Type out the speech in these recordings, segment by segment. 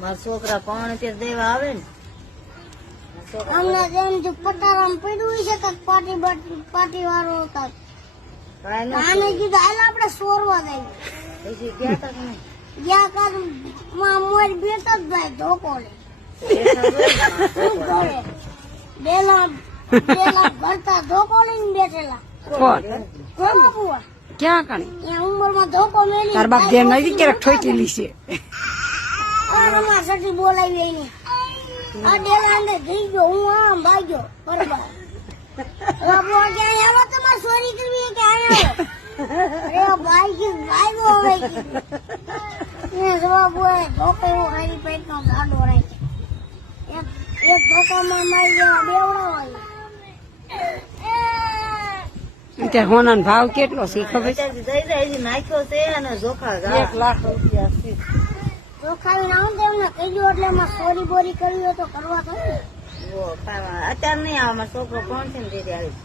મારા છોકરા પણ તે દેવા આવે ને અમને જેમ જો પટારામ પડ્યું છે કે પાર્ટી વાળો હતા આને કીધું હાલ આપણે સોરવા દઈએ પછી ગયા તા કે નહીં? ગયા કર મોર બેઠા જ ભાઈ ધોકો લે બેલા ભરતા ધોકો લઈને બેઠેલા કોણ કોણ બુઆ ક્યાં કણે ત્યાં ઉંમરમાં ધોકો મેલી તાર બાપ ધ્યાન નથી ક્યારેક ઠોકેલી છે આમાં સટી બોલાવી એની આ ડેલા અંદર જઈ ગયો હું આમ ભાગ્યો બરોબર બાબુ ક્યાં આવો તમારે ચોરી કરવી કે આયો અરે ભાઈ કે ભાઈ હવે એ બાબુ એ ધોકો ખાલી પેટનો ગાડો રાખે એક ધોકામાં મારી જેવા બેવડા હોય ત્યાં હોનાનો ભાવ કેટલો છે ખબર છે? અત્યારથી દઈ દે હજી નાખ્યો છે અને જોખા ઘા. 1 લાખ રૂપિયા છે. ધોખાવીને આવું તો એમને કહી દો એટલે એમાં ચોરી બોરી કરવી હોય તો કરવા તો વો, કાંઈ અત્યારે નહીં આવે. મારો છોકરો કોણ છે ને તેથી આવી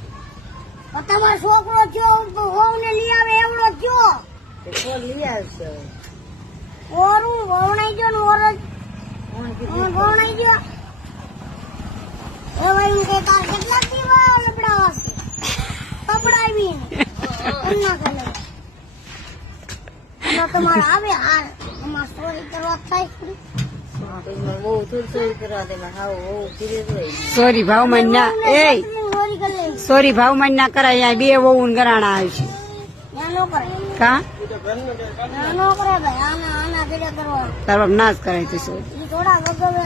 તમારો છોકરો થયો હોવ ને લઈ આવે એવડો થયો તે ફોન લઈ આવશે હવે. ઓરું વવણાઈ ગયો ને ઓરજ કોણ કીધું? વવણાઈ ગયો એ ભાઈ કે તાર કેટલા દીવા લબડાવા છે કપડાવી એમના કરે એમાં તમારે આવે હાર એમાં ચોરી કરવા થાય ખરી. પછી મારે બહુ થોડી ચોરી કરવા દે. મારે હાવ બહુ સિરિયસ હોય. સોરી ભાવમાં ના એ ચોરી કરી લે સોરી ભાવમાં ના કરાય અહીંયા 2 વહુ ગરાણા આવશે ત્યાં નો કરે કા ત્યાં નો કરે ભાઈ આના આના ઘરે કરવાનું તાર બાપ ના જ કરાય તો સોરી ઈ થોડા વગવે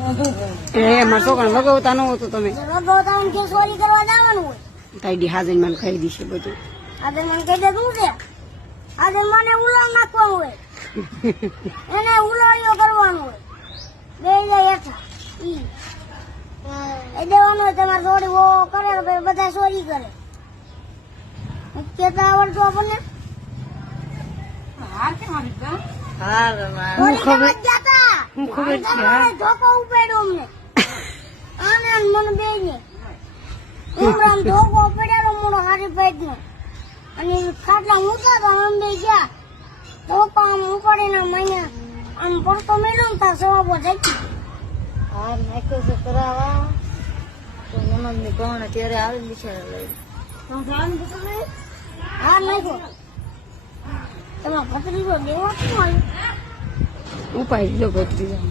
બધું એ મારા છોકરાને વગવતા ન હોતું તમે વગવતા કે ચોરી કરવા જવાનું હોય તાઈડી હાજર મને ખરીદી છે બધું આજે મને કહી દે શું છે આજે મને ઉલાળ નાખવાનું હોય એને ઉલાળીઓ કરવાનું હોય બે જાય હેઠા ઈ એ દેવાનું હોય તમારે થોડી વો કરે તો પછી બધા ચોરી કરે કેતા આવડતું આપણને હાર મારે. હું ખબર ચોરી કરવા જ જાતા. હું ખબર છે તમારે ધોકો ઉપાડ્યો અમને આને અને મને બે ને ઉમરામ ધોકો પડ્યો મોડો હારી પેટનો અને ખાટલા ઊંચા તો આમ બે ગયા ધોકો આમ ઉપાડીને મને આમ પડતો મેળ્યો ને ત્યાં સવાબો જતી હાર નાખ્યો છે કરાવવા તો નણંદની કોણ ત્યારે આવે ને બિચારા લઈ. હા નાખ્યો તમારા ભત્રીજો દેવા શું આવ્યો ઉપાય જો ભત્રીજા